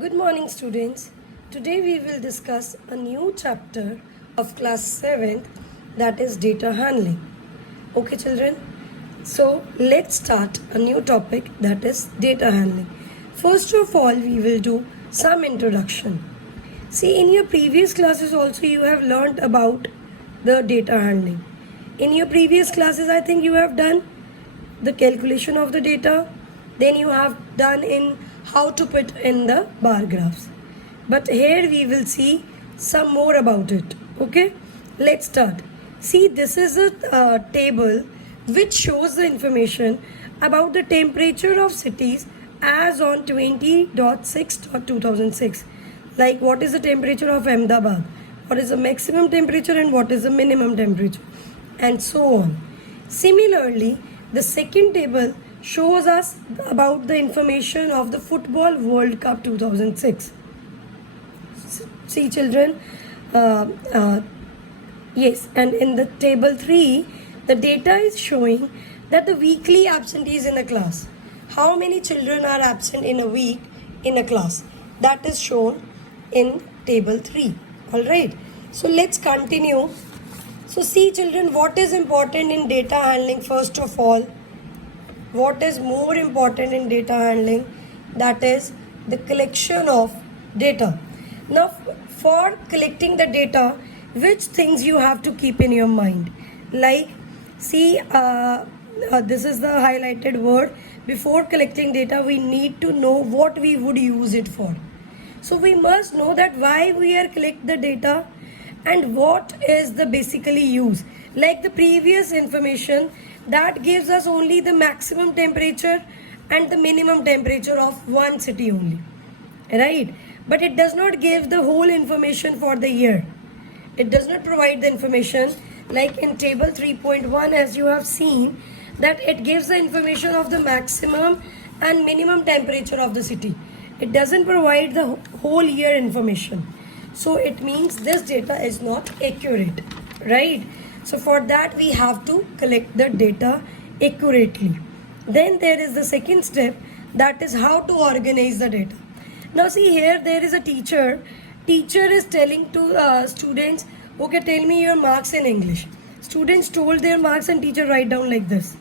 Good morning, students. Today we will discuss a new chapter of class 7th, that is data handling. Okay, children? So let's start a new topic, that is data handling. First of all, we will do some introduction. See, in your previous classes also you have learned about the data handling. In your previous classes, I think you have done the calculation of the data, then you have done in how to put in the bar graphs. But here we will see some more about it. Okay, let's start. See, this is a table which shows the information about the temperature of cities as on 20.6.2006. Like, what is the temperature of Ahmedabad, what is the maximum temperature and what is the minimum temperature, and so on. Similarly, the second table shows us about the information of the Football World Cup 2006. See, children, yes, and in the table 3, the data is showing that the weekly absentees in a class. How many children are absent in a week in a class? That is shown in table 3. Alright, so let's continue. So see, children, what is important in data handling? First of all, what is more important in data handling? That is the collection of data. Now, for collecting the data, which things you have to keep in your mind? Like, see, this is the highlighted word. Before collecting data, we need to know what we would use it for. So we must know that why we are collect the data and what is the basically use. Like the previous information, that gives us only the maximum temperature and the minimum temperature of one city only, right? But it does not give the whole information for the year. It does not provide the information like in table 3.1, as you have seen, that it gives the information of the maximum and minimum temperature of the city. It doesn't provide the whole year information. So it means this data is not accurate, right? So for that we have to collect the data accurately. Then there is the second step, that is how to organize the data. Now see, here there is a teacher. Teacher is telling to students, okay, tell me your marks in English. Students told their marks and teacher write down like this.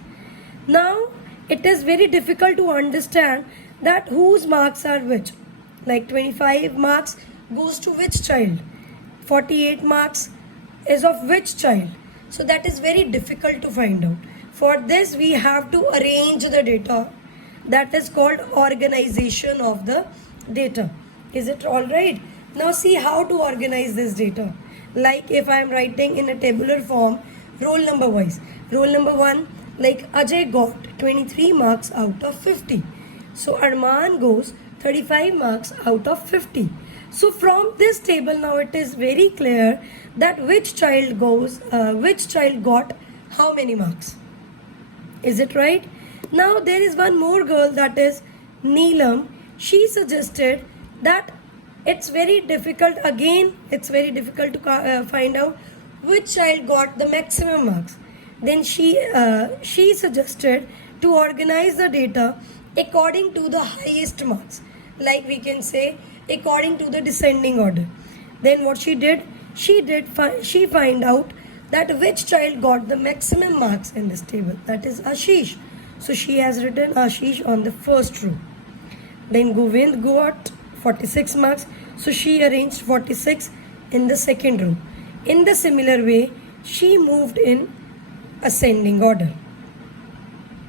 Now it is very difficult to understand that whose marks are which. Like 25 marks goes to which child, 48 marks is of which child. So that is very difficult to find out. For this we have to arrange the data. That is called organization of the data. Is it all right? Now see how to organize this data. Like if I am writing in a tabular form, roll number wise. Roll number 1, like Ajay got 23 marks out of 50. So Arman goes 35 marks out of 50. So from this table now it is very clear that which child got how many marks. Is it right? Now there is one more girl, that is Neelam. She suggested that it's very difficult to find out which child got the maximum marks. Then she suggested to organize the data according to the highest marks. Like we can say according to the descending order. Then what she did? She find out that which child got the maximum marks in this table. That is Ashish. So she has written Ashish on the first row. Then Govind got 46 marks. So she arranged 46 in the second row. In the similar way, she moved in ascending order.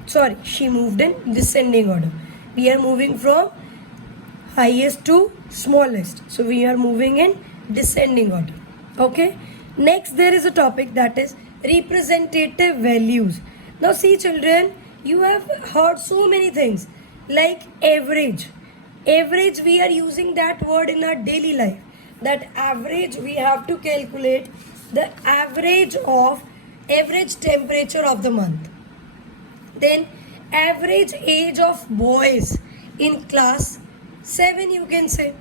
Sorry, she moved in descending order. We are moving from highest to smallest. So we are moving in descending order. Okay. Next there is a topic, that is representative values. Now see, children, you have heard so many things like average. Average, we are using that word in our daily life. That average, we have to calculate the average temperature of the month. Then average age of boys in class 7, you can say,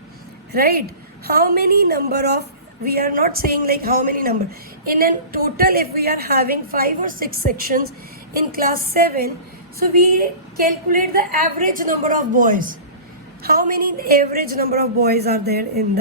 right? How many number of, we are not saying like how many number. In a total, if we are having 5 or 6 sections in class 7, so we calculate the average number of boys. how many average number of boys are there in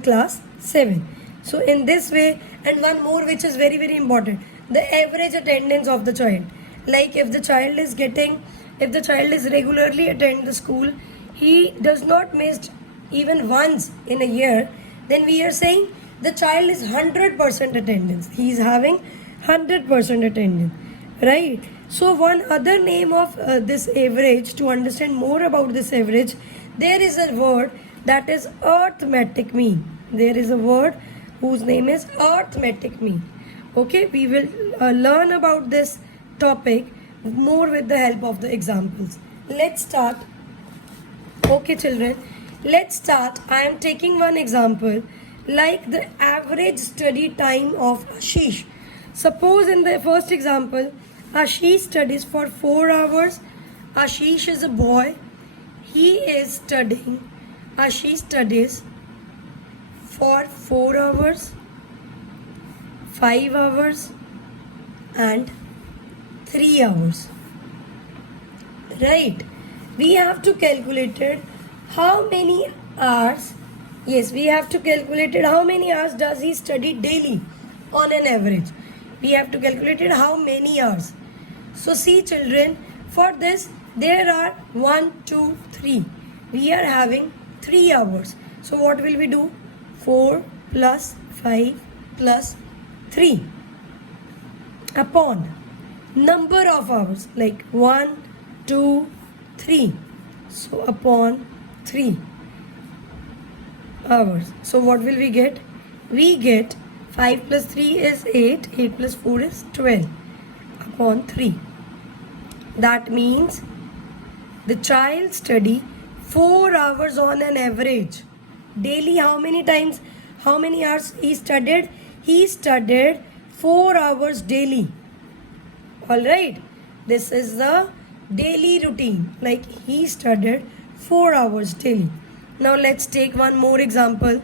class 7. So in this way, and one more which is very very important, the average attendance of the child. Like if the child is regularly attend the school, he does not miss even once in a year, then we are saying the child is 100% attendance. He is having 100% attendance, right? So one other name of this average, to understand more about this average, there is a word that is arithmetic mean. There is a word whose name is arithmetic mean. Okay, we will learn about this topic more with the help of the examples. Let's start. Okay children, let's start. I am taking one example, like the average study time of Ashish. Suppose in the first example, Ashish studies for 4 hours. Ashish is a boy. He is studying. Ashish studies for 4 hours, 5 hours and 3 hours. Right? We have to calculate it how many hours. Yes, we have to calculate it how many hours does he study daily on an average. We have to calculate it how many hours. So see children, for this there are 1, 2, 3. We are having 3 hours. So what will we do? 4 plus 5 plus 3 upon number of hours, like 1, 2, 3. So upon 3 hours. So what will we get? We get 5 plus 3 is 8. 8 plus 4 is 12 upon 3. That means the child study 4 hours on an average. Daily how many times, how many hours he studied? He studied 4 hours daily. Alright. This is the daily routine. Like he studied 4 hours daily. Now let's take one more example.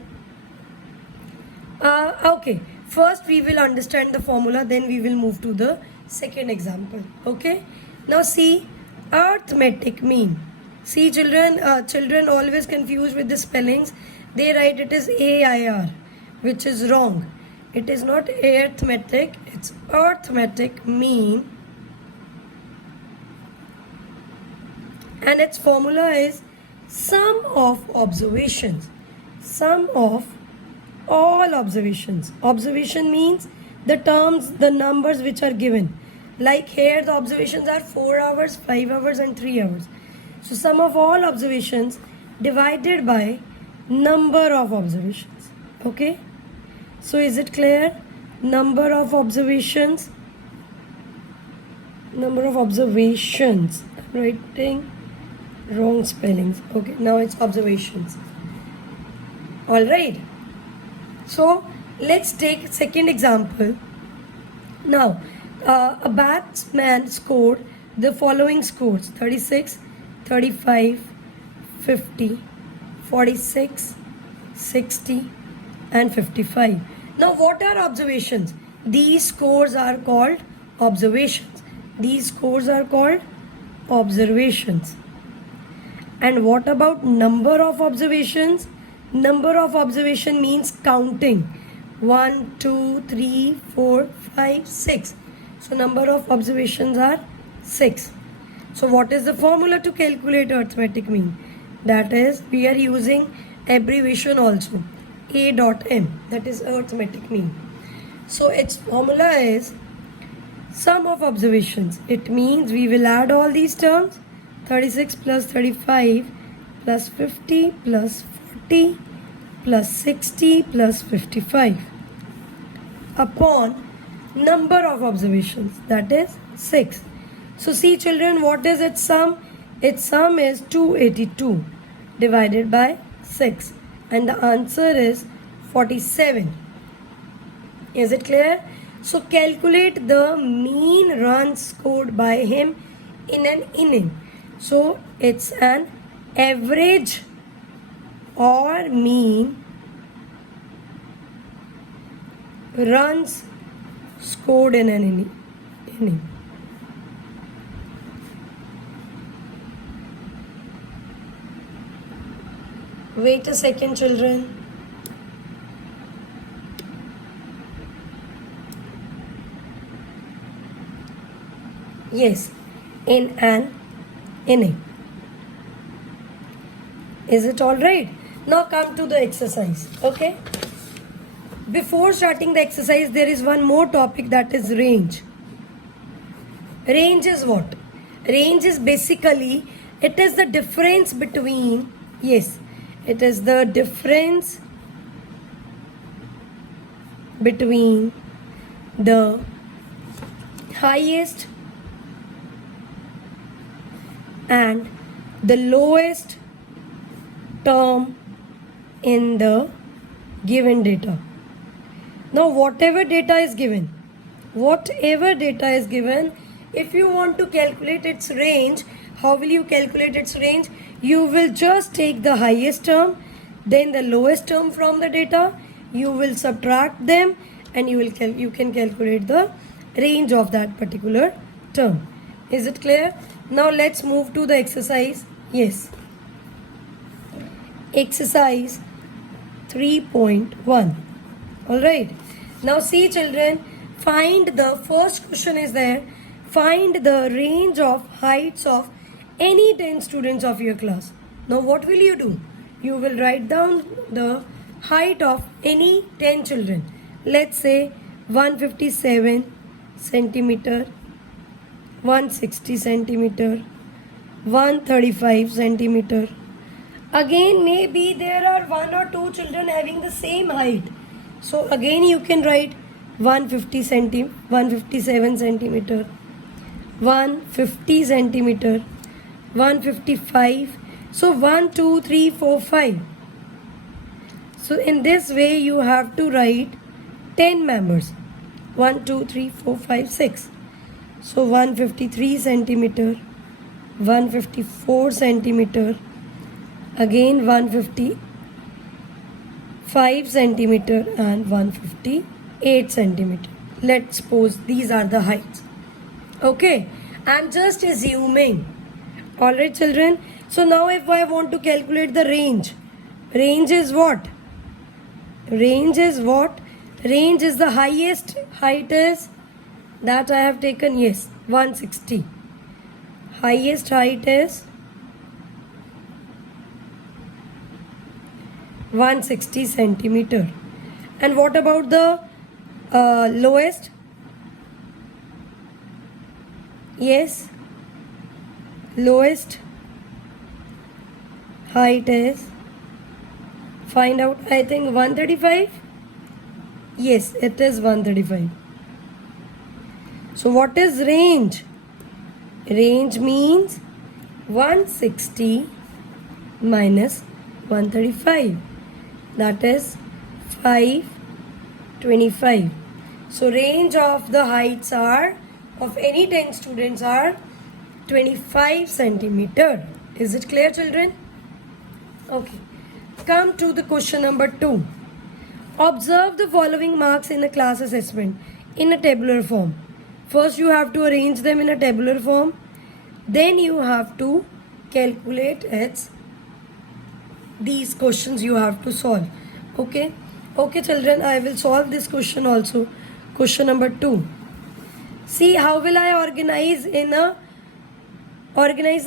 Okay. First we will understand the formula, then we will move to the second example. Okay. Now see, arithmetic mean. See children, children always confused with the spellings. They write it as AIR, which is wrong. It is not arithmetic, it's arithmetic mean. And its formula is sum of observations. Sum of all observations. Observation means the terms, the numbers which are given. Like here the observations are 4 hours, 5 hours and 3 hours. So sum of all observations divided by number of observations. Okay. So is it clear? Number of observations. Number of observations. I'm writing wrong spellings. Okay, now it's observations. Alright. So let's take second example. Now a batsman scored the following scores: 36, 35, 50, 46, 60 and 55. Now what are observations? These scores are called observations. These scores are called observations. And what about number of observations? Number of observation means counting. 1, 2, 3, 4, 5, 6. So number of observations are 6. So what is the formula to calculate arithmetic mean? That is, we are using abbreviation also. A.M. That is arithmetic mean. So its formula is sum of observations. It means we will add all these terms. 36 plus 35 plus 50 plus 40 plus 60 plus 55 upon number of observations, that is 6. So see children, what is its sum? Its sum is 282 divided by 6 and the answer is 47. Is it clear? So calculate the mean runs scored by him in an inning. So it's an average or mean runs scored in an inning. Wait a second, children. Yes, in an inning. Is it all right? Now come to the exercise. Okay. Before starting the exercise, there is one more topic, that is range. Range is what? Range is basically, it is the difference between, yes, it is the difference between the highest and the lowest term in the given data. Now whatever data is given, if you want to calculate its range, how will you calculate its range? You will just take the highest term, then the lowest term from the data, you will subtract them, and you can calculate the range of that particular term. Is it clear? Now let's move to the exercise. Yes. Exercise 3.1. Alright. Now see, children, find the first question is there. Find the range of heights of any 10 students of your class. Now what will you do? You will write down the height of any 10 children. Let's say 157 centimeter, 160 centimeter, 135 centimeter. Again, maybe there are 1 or 2 children having the same height. So again you can write 157 centimeter, 150 centimeter, 155. So 1, 2, 3, 4, 5. So in this way you have to write 10 members. 1, 2, 3, 4, 5, 6. So 153 centimeter, 154 centimeter, again 155 centimeter and 158 centimeter. Let's suppose these are the heights. Okay, I'm just assuming. Alright, children. So now if I want to calculate the range, range is what? Range is what? Range is the highest height is that I have taken, yes, 160. Highest height is 160 centimeter. And what about the lowest? Yes, lowest height is, find out, I think 135. Yes, it is 135. So what is range? Range means 160 minus 135. That is 525. So range of the heights are, of any 10 students are 25 centimeter. Is it clear, children? Okay. Come to the question number 2. Observe the following marks in a class assessment in a tabular form. First you have to arrange them in a tabular form. Then you have to calculate its, these questions you have to solve. Okay. Okay, children, I will solve this question also. Question number 2. See, how will I organize the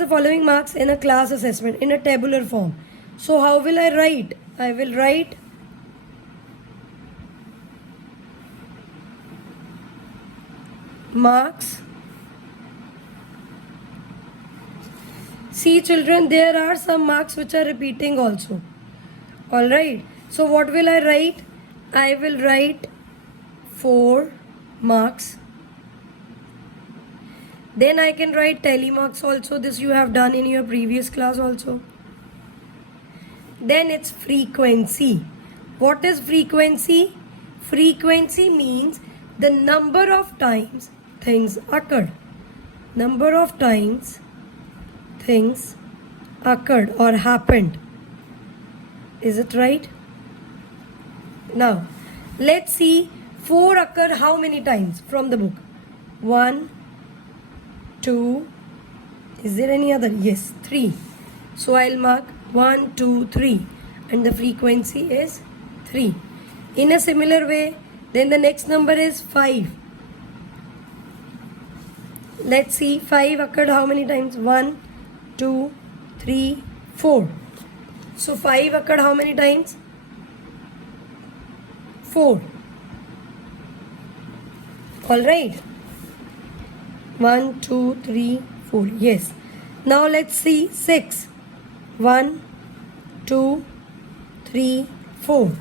following marks in a class assessment in a tabular form. So how will I write? I will write marks. See, children, there are some marks which are repeating also. Alright. So what will I write? I will write 4 marks. Then I can write tally marks also. This you have done in your previous class also. Then it's frequency. What is frequency? Frequency means the number of times things occurred. Number of times things occurred or happened. Is it right? Now, let's see 4 occur how many times from the book? 1, 2, is there any other? Yes, 3. So I'll mark 1, 2, 3. and the frequency is 3. In a similar way, then the next number is 5. Let's see, 5 occurred how many times? 1, 2, 3, 4. So 5 occurred how many times? 4. Alright. 1, 2, 3, 4. Yes. Now let's see 6. 1, 2, 3, 4.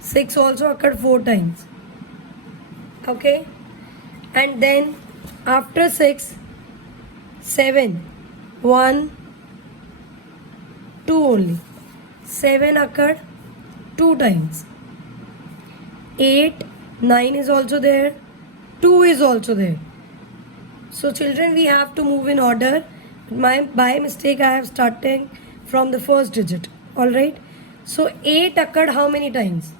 6 also occurred 4 times. Okay. And then after 6, 7. 1, 2 only. 7 occurred 2 times. 8, 9 is also there. 2 is also there. So children, we have to move in order. By mistake I have started from the first digit. Alright. So 8 occurred how many times?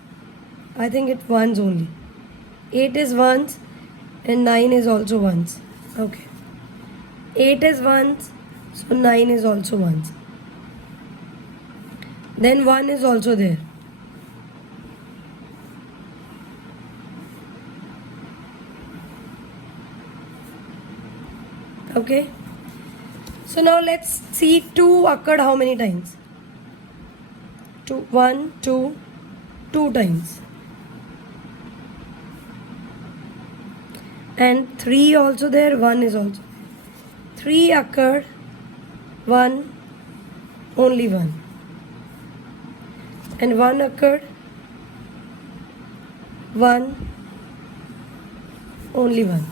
I think it once only. 8 is once and 9 is also once. Okay. 8 is once, so 9 is also once. Then 1 is also there. Okay. So now let's see 2 occurred how many times? 2, 1, 2, 2 times. And 3 also there, 1 is also there. 3 occurred, 1, only 1. And 1 occurred, 1, only 1.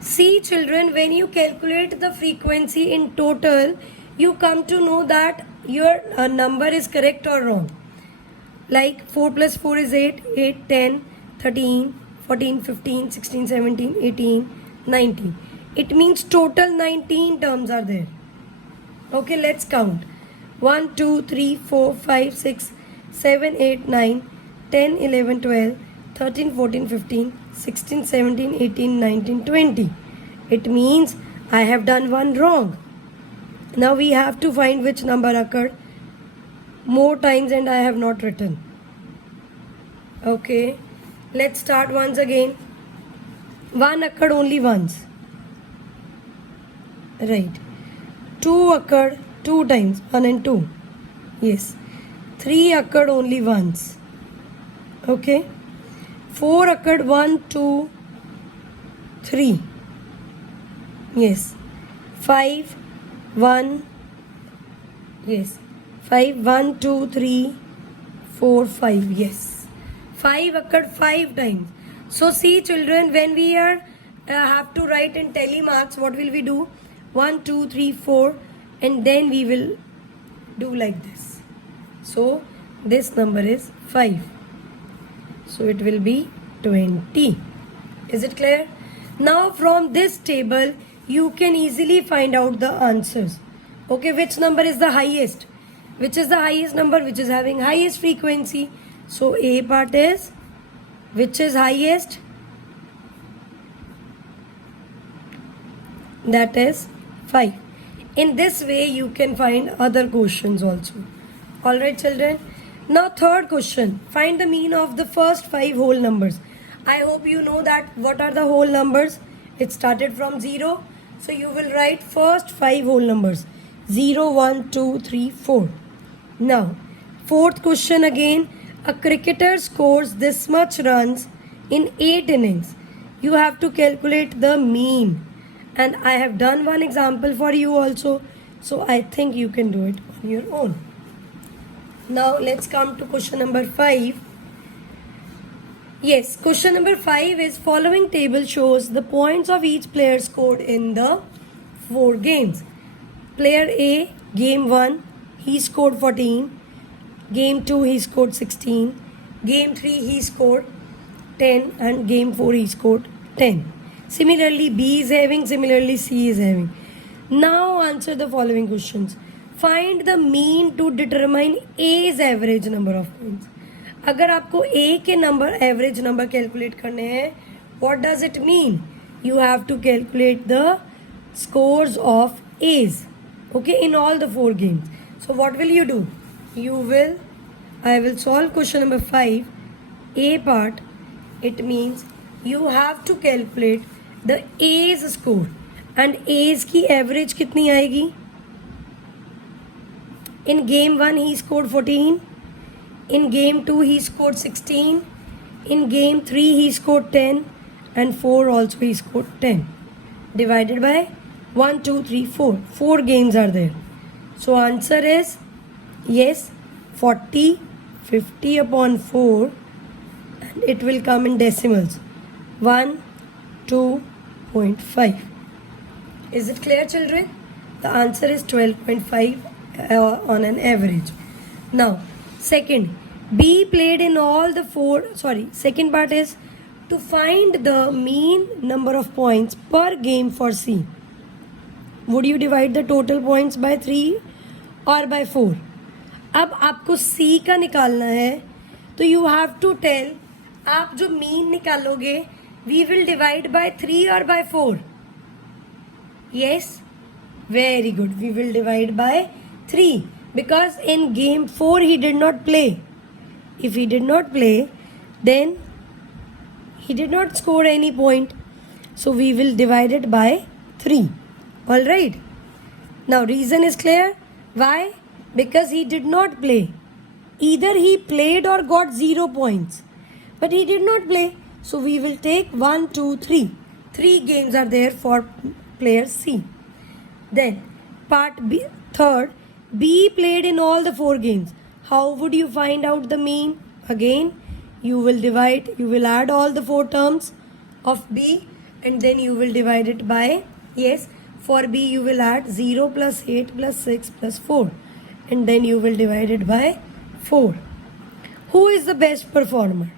See children, when you calculate the frequency in total, you come to know that your number is correct or wrong. Like 4 plus 4 is 8, 8, 10, 13, 14, 15, 16, 17, 18, 19. It means total 19 terms are there. Okay, let's count. 1, 2, 3, 4, 5, 6, 7, 8, 9, 10, 11, 12, 13, 14, 15, 16, 17, 18, 19, 20. It means I have done one wrong. Now we have to find which number occurred more times and I have not written. Okay, let's start once again. 1 occurred only once. Right. 2 occurred 2 times. 1 and 2. Yes. 3 occurred only once. Okay. 4 occurred 1, 2, 3. Yes. 5, 1. Yes. 5, 1, 2, 3, 4, 5. Yes. 5 occurred 5 times. So see children, when we are have to write in telemarks, what will we do? 1, 2, 3, 4, and then we will do like this. So this number is 5. So it will be 20. Is it clear? Now from this table, you can easily find out the answers. Okay, which number is the highest? Which is the highest number which is having highest frequency? So A part is, which is highest? That is 5. In this way, you can find other questions also. Alright children. Now third question. Find the mean of the first 5 whole numbers. I hope you know that what are the whole numbers. It started from 0. So you will write first 5 whole numbers. 0, 1, 2, 3, 4. Now, fourth question again. A cricketer scores this much runs in 8 innings. You have to calculate the mean. And I have done one example for you also. So I think you can do it on your own. Now let's come to question number 5. Yes, question number 5 is following table shows the points of each player scored in the 4 games. Player A, game 1, he scored 14. Game 2, he scored 16. Game 3, he scored 10. And game 4, he scored 10. Similarly, B is having, similarly C is having. Now answer the following questions. Find the mean to determine A's average number of points. अगर आपको A के number average number calculate करने हैं, what does it mean? You have to calculate the scores of A's. Okay, in all the 4 games. So what will you do? I will solve question number 5. A part, it means you have to calculate the A's score. And A's की average कितनी आएगी? In game 1 he scored 14. In game 2 he scored 16. In game 3 he scored 10. And 4 also he scored 10. Divided by 1, 2, 3, 4. 4 games are there. So answer is yes, 40, 50 upon 4. And it will come in decimals. 1, 2.5. Is it clear, children? The answer is 12.5 on an average. Now, second, B played in all the second part is to find the mean number of points per game for C. Would you divide the total points by 3 or by 4? अब आपको C का निकालना है तो you have to tell, आप जो mean निकालोगे we will divide by 3 or by 4. Yes, very good. We will divide by 3 because in game 4 he did not play. If he did not play, then he did not score any point. So we will divide it by 3. Alright. Now reason is clear. Why? Because he did not play. Either he played or got 0 points. But he did not play. So we will take 1, 2, 3. 3 games are there for player C. Then part B, third, B played in all the 4 games. How would you find out the mean? Again, you will add all the 4 terms of B and then you will divide it by, yes, for B you will add 0 plus 8 plus 6 plus 4 and then you will divide it by 4. Who is the best performer?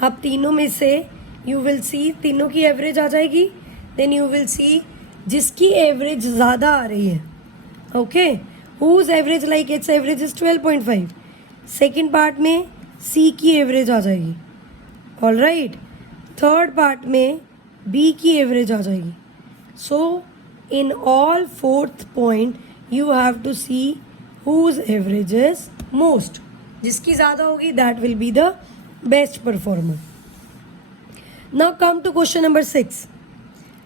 अब तीनों में से you will see तीनों की average आ जाएगी. Then you will see जिसकी average ज़्यादा आ रही है. Okay, whose average, like its average is 12.5. Second part में C की एवरेज आ जाएगी. All right. थर्ड पार्ट में B की एवरेज आ जाएगी. So in all fourth point you have to see whose average is most. जिसकी ज़्यादा होगी that will be the best performer. Now come to question number 6.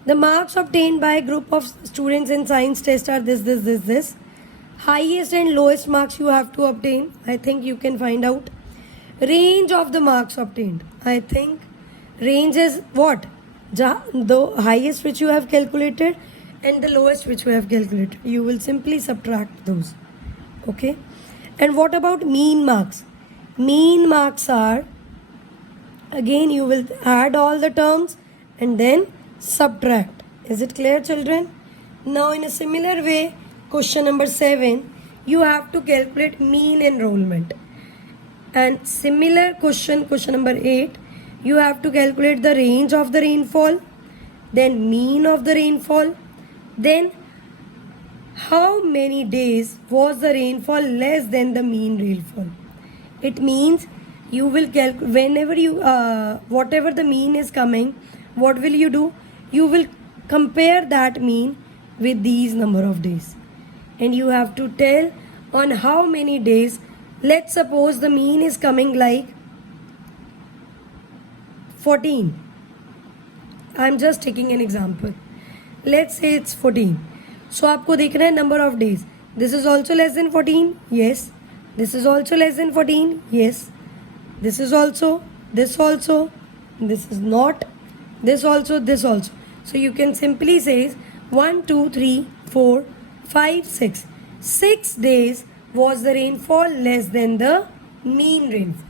The marks obtained by a group of students in science test are this. Highest and lowest marks you have to obtain. I think you can find out. Range of the marks obtained. I think range is what? The highest which you have calculated and the lowest which you have calculated. You will simply subtract those. Okay. And what about mean marks? Mean marks are, again you will add all the terms and then subtract. Is it clear, children? Now in a similar way, question number 7, you have to calculate mean enrollment. And similar question number 8, you have to calculate the range of the rainfall, then mean of the rainfall, then how many days was the rainfall less than the mean rainfall. It means you will calculate whenever you whatever the mean is coming, what will you do? You will compare that mean with these number of days and you have to tell on how many days. Let's suppose the mean is coming like 14. I'm just taking an example. Let's say it's 14. So आपको देखना है number of days. This is also less than 14. Yes. This is also less than 14. Yes. This is also. This also. This is not. This also. This also. So you can simply say 1, 2, 3, 4, 5, 6. 6 days was the rainfall less than the mean rainfall.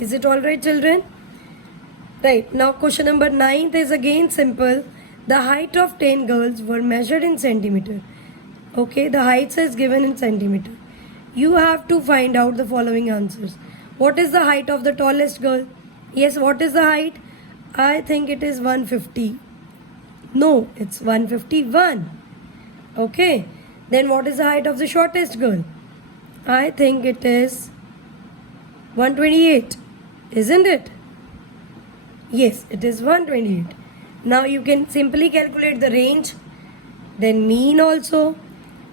Is it all right, children? Right. Now question number 9 is again simple. The height of 10 girls were measured in centimeter. Okay, the height is given in centimeter. You have to find out the following answers. What is the height of the tallest girl? Yes, what is the height? I think it is 150. No, it's 151. Okay, then what is the height of the shortest girl? I think it is 128. Isn't it? Yes, it is 128. Now you can simply calculate the range, then mean also,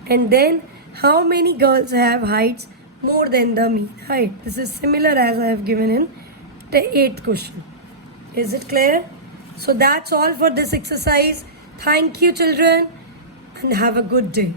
and then how many girls have heights more than the mean, right? This is similar as I have given in the 8th question. Is it clear? So that's all for this exercise. Thank you, children, and have a good day.